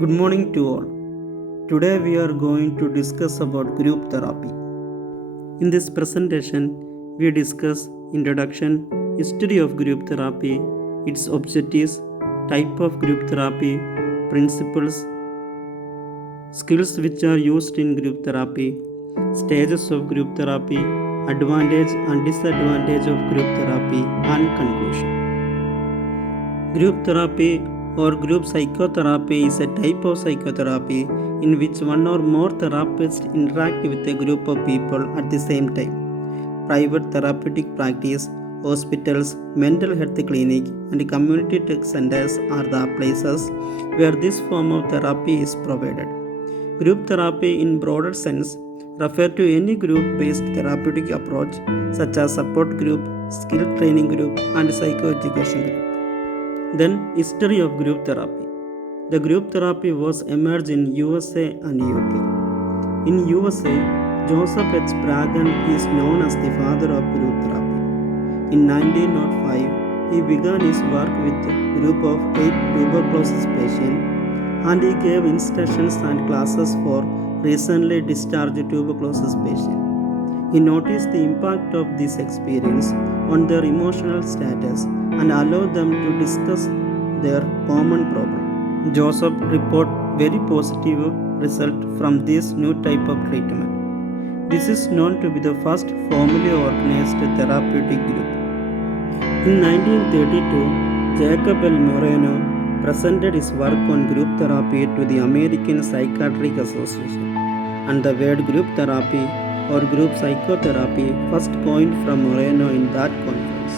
Good morning to all. Today we are going to discuss about group therapy. In this presentation, we discuss introduction, history of group therapy, its objectives, type of group therapy, principles, skills which are used in group therapy, stages of group therapy, advantage and disadvantage of group therapy, and conclusion. Group therapy or group psychotherapy is a type of psychotherapy in which one or more therapists interact with a group of people at the same time. Private therapeutic practice, hospitals, mental health clinic, and community centers are the places where this form of therapy is provided. Group therapy in broader sense refer to any group-based therapeutic approach such as support group, skill training group, and psychoeducation group. Then, history of group therapy. The group therapy was emerged in USA and UK. In USA, Joseph H. Bragan is known as the father of group therapy. In 1905, he began his work with a group of 8 tuberculosis patients, and he gave instructions and classes for recently discharged tuberculosis patients. He noticed the impact of this experience on their emotional status and allowed them to discuss their common problem. Joseph reported very positive result from this new type of treatment. This is known to be the first formally organized therapeutic group. In 1932, Jacob L. Moreno presented his work on group therapy to the American Psychiatric Association, and the word group therapy or group psychotherapy first coined from Moreno in that conference.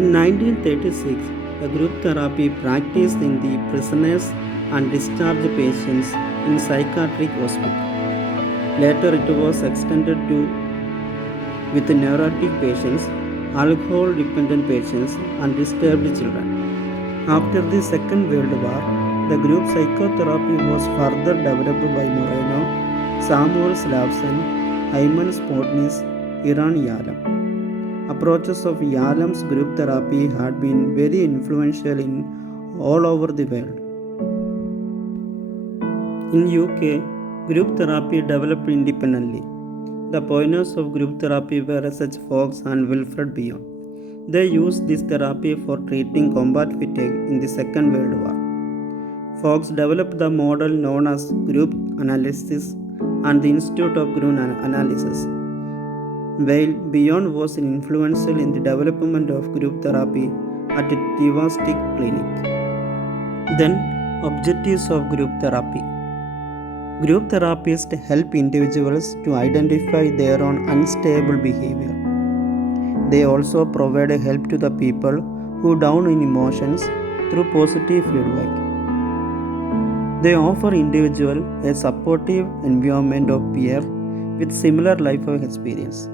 In 1936, the group therapy practiced in the prisoners and discharged patients in psychiatric hospitals. Later it was extended to with neurotic patients, alcohol-dependent patients, and disturbed children. After the Second World War, the group psychotherapy was further developed by Moreno, Samuel Slavson, Hyman Spotnitz, Iran Yalom. Approaches of Yalam's group therapy had been very influential in all over the world. In UK, group therapy developed independently. The pioneers of group therapy were such Fox and Wilfred Bion. They used this therapy for treating combat fatigue in the Second World War. Fox developed the model known as group analysis and the Institute of Group Analysis, while Bion was influential in the development of group therapy at the Tivastic Clinic. Then, objectives of group therapy. Group therapists help individuals to identify their own unstable behavior. They also provide help to the people who are down in emotions through positive feedback. They offer individuals a supportive environment of peers with similar life experience.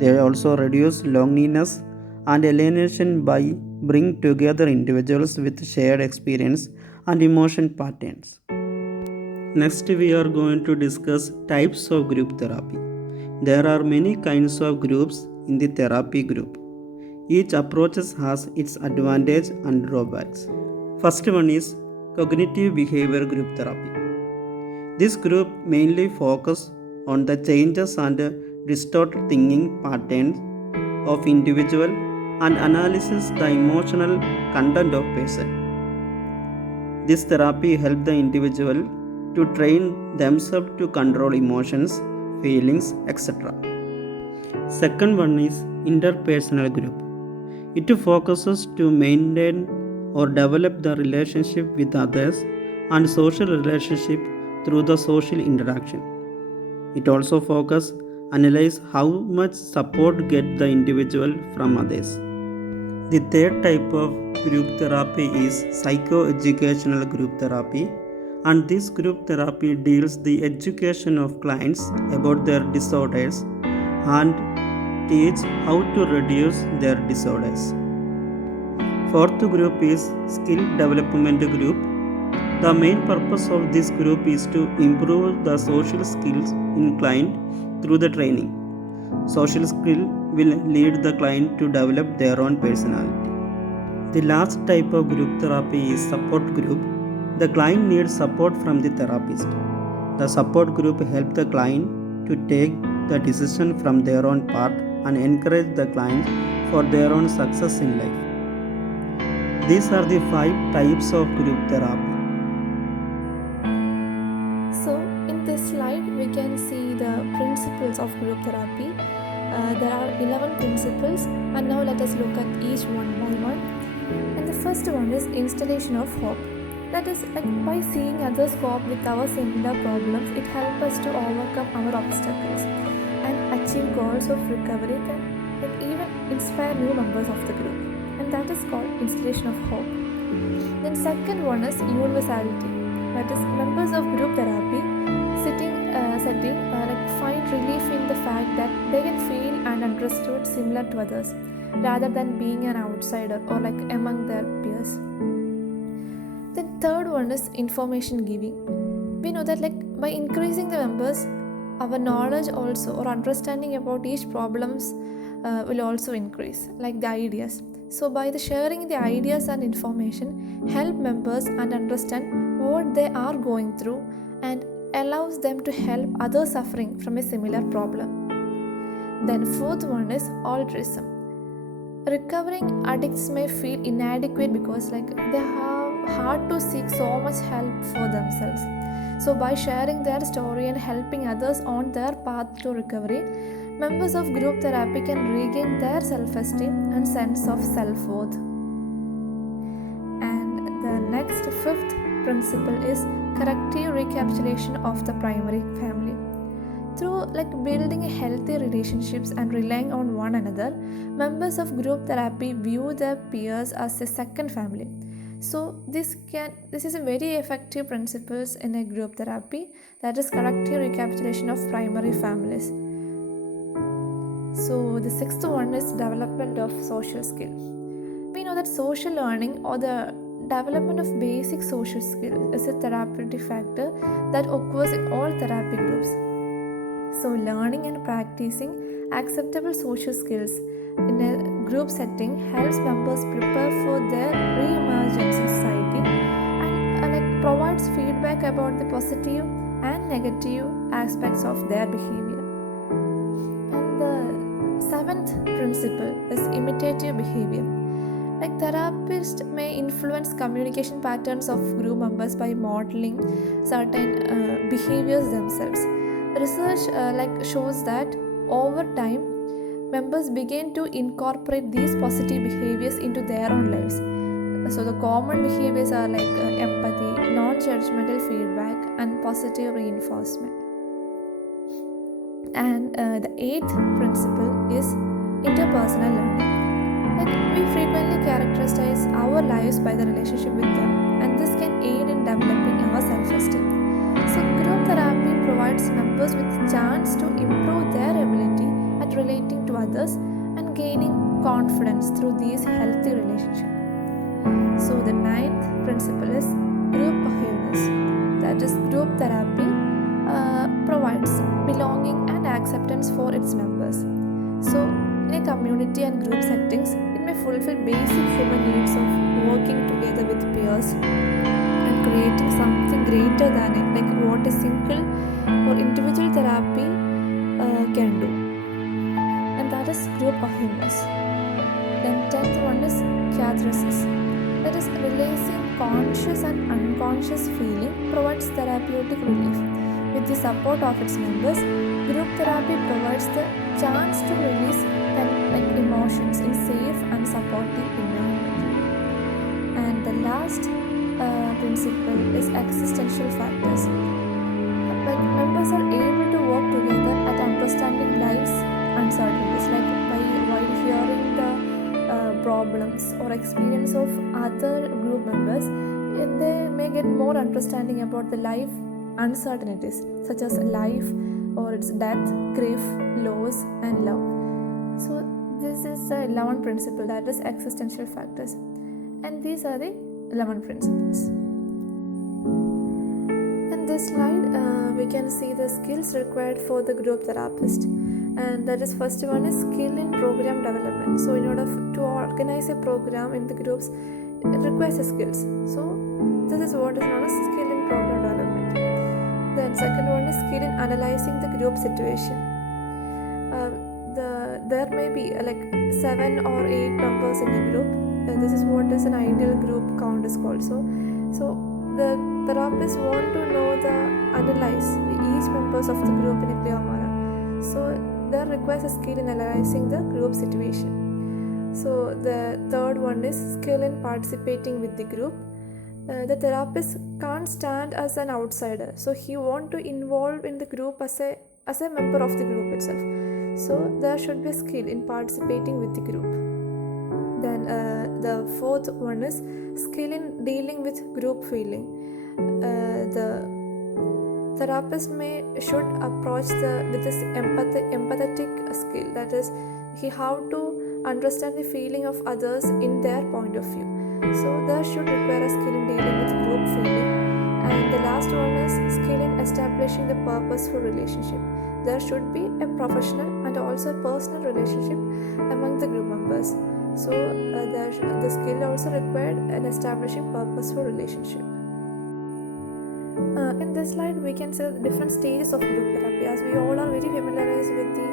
They also reduce loneliness and alienation by bringing together individuals with shared experience and emotion patterns. Next, we are going to discuss types of group therapy. There are many kinds of groups in the therapy group. Each approach has its advantage and drawbacks. First one is cognitive behavior group therapy. This group mainly focuses on the changes and distorted thinking patterns of individual and analyzes the emotional content of person. This therapy helps the individual to train themselves to control emotions, feelings, etc. Second one is interpersonal group. It focuses to maintain or develop the relationship with others and social relationship through the social interaction. It also focuses analyze how much support get the individual from others. The third type of group therapy is psychoeducational group therapy, and this group therapy deals the education of clients about their disorders and teach how to reduce their disorders. Fourth group is skill development group. The main purpose of this group is to improve the social skills in client through the training. Social skill will lead the client to develop their own personality. The last type of group therapy is support group. The client needs support from the therapist. The support group helps the client to take the decision from their own part and encourage the client for their own success in life. These are the 5 types of group therapy. So, in this slide, we can see the principles of group therapy. There are 11 principles, and now let us look at each one by one. And the first one is installation of hope. That is, like by seeing others cope with our similar problems, it helps us to overcome our obstacles and achieve goals of recovery and even inspire new members of the group. And that is called installation of hope. Then second one is universality. That is, members of group therapy setting find relief in the fact that they can feel and understood similar to others rather than being an outsider or like among their peers. The third one is information giving. We know that like by increasing the members, our knowledge also or understanding about each problems will also increase, like the ideas. So by the sharing the ideas and information, help members and understand what they are going through and allows them to help others suffering from a similar problem. Then fourth one is altruism. Recovering addicts may feel inadequate because like they have hard to seek so much help for themselves. So by sharing their story and helping others on their path to recovery, members of group therapy can regain their self-esteem and sense of self-worth. And the next fifth principle is corrective recapitulation of the primary family. Through like building healthy relationships and relying on one another, members of group therapy view their peers as a second family. So this is a very effective principles in a group therapy, that is corrective recapitulation of primary families. So the sixth one is development of social skills. We know that social learning or the development of basic social skills is a therapeutic factor that occurs in all therapy groups. So learning and practicing acceptable social skills in a group setting helps members prepare for their re-emergence in society and provides feedback about the positive and negative aspects of their behavior. And the seventh principle is imitative behavior. Like therapists may influence communication patterns of group members by modeling certain behaviors themselves. Research shows that over time, members begin to incorporate these positive behaviors into their own lives. So the common behaviors are like empathy, non-judgmental feedback, and positive reinforcement. And the eighth principle is interpersonal learning. Like we frequently characterize our lives by the relationship with them, and this can aid in developing our self-esteem. So group therapy provides members with a chance to improve their ability at relating to others and gaining confidence through these healthy relationships. So the ninth principle is group coherence. That is, group therapy provides belonging and acceptance for its members. So in a community and group settings, it may fulfill basic human needs of working together with peers and creating something greater than it, like what a single or individual therapy can do. And that is group coherence. Then 10th one is catharsis. That is, releasing conscious and unconscious feeling provides therapeutic relief. With the support of its members, group therapy provides the chance to release emotions in safe and supportive environment. And the last principle is existential factors. Members are able to work together at understanding life's uncertainties, while hearing the problems or experience of other group members, they may get more understanding about the life uncertainties such as life or its death, grief, loss, and love. So this is the 11th principle, that is existential factors, and these are the 11 principles. In this slide, we can see the skills required for the group therapist, and that is, first one is skill in program development. So in order to organize a program in the groups, it requires skills. So This is what is known as skill in problem development. Then second one is skill in analyzing the group situation. There may be like 7 or 8 members in a group. This is what is an ideal group count is called. So the therapists want to know analyze each members of the group in a clear manner. So there requires a skill in analyzing the group situation. So the third one is skill in participating with the group. The therapist can't stand as an outsider, so he want to involve in the group as a member of the group itself. So there should be a skill in participating with the group. Then the fourth one is skill in dealing with group feeling. The therapist should approach with this empathetic skill. That is, he have to understand the feeling of others in their point of view. So there should require a skill in dealing with group feeling. And the last one is skill in establishing the purposeful relationship. There should be a professional and also a personal relationship among the group members. So the skill also required in establishing purposeful relationship. In this slide, we can see the different stages of group therapy. As we all are very familiarized with the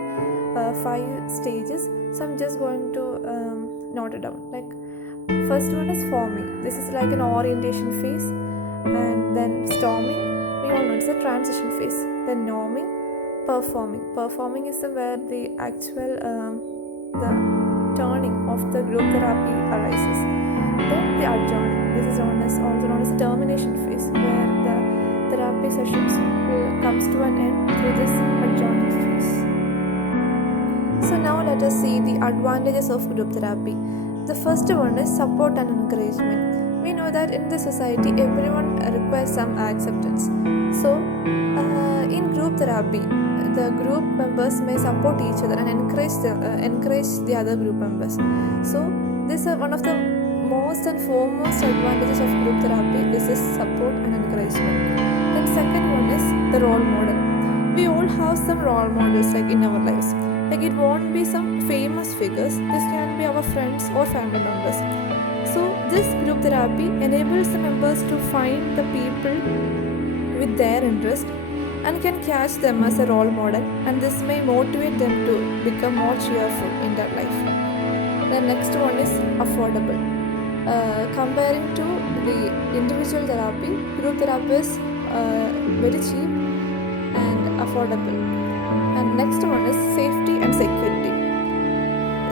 5 stages, so I'm just going to note it down. Like first one is forming. This is like an orientation phase, and then storming. We all know it's a transition phase. Then norming, performing. Performing is where the actual the turning of the group therapy arises. Then the adjourning. This is also known as the termination phase, where the therapy sessions comes to an end through this adjourning phase. So now let us see the advantages of group therapy. The first one is support and encouragement. We know that in the society everyone requires some acceptance. So in group therapy, the group members may support each other and encourage the other group members. So this is one of the most and foremost advantages of group therapy is this support and encouragement. Then second one is the role model. We all have some role models like in our lives. Like it won't be some famous figures. This can be our friends or family members. So this group therapy enables the members to find the people with their interest and can catch them as a role model, and this may motivate them to become more cheerful in their life. The next one is affordable. Comparing to the individual therapy, group therapy is very cheap and affordable. And next one is safety and security.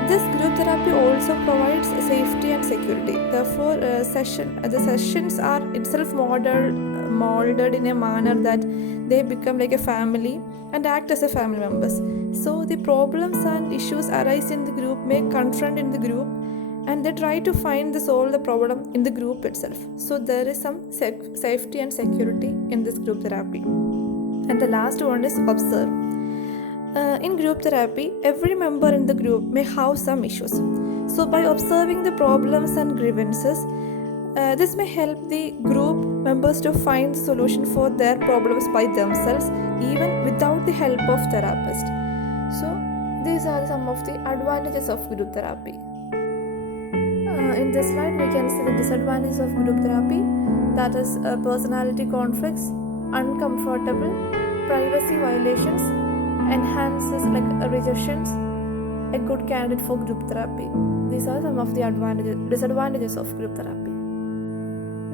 This group therapy also provides safety and security. Therefore, the sessions are itself molded in a manner that they become like a family and act as a family members. So the problems and issues arise in the group may confront in the group, and they try to solve the problem in the group itself. So there is some safety and security in this group therapy. And the last one is observe. In group therapy, every member in the group may have some issues. So by observing the problems and grievances, this may help the group members to find the solution for their problems by themselves, even without the help of therapist. So these are some of the advantages of group therapy. In this slide, we can see the disadvantages of group therapy. That is personality conflicts, uncomfortable, privacy violations, enhances like rejections, a good candidate for group therapy. These are some of the disadvantages of group therapy.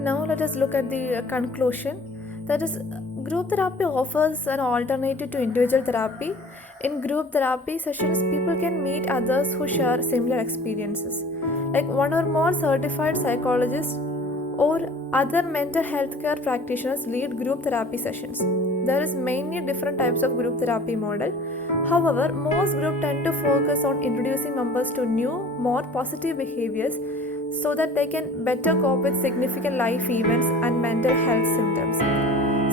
Now let us look at the conclusion. That is, group therapy offers an alternative to individual therapy. In group therapy sessions, people can meet others who share similar experiences. Like one or more certified psychologists or other mental health care practitioners lead group therapy sessions. There is mainly different types of group therapy model. However, most groups tend to focus on introducing members to new, more positive behaviors so that they can better cope with significant life events and mental health symptoms.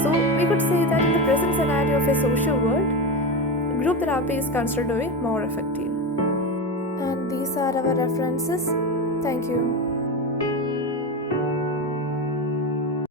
So we could say that in the present scenario of a social world, group therapy is considered to be more effective. And these are our references. Thank you.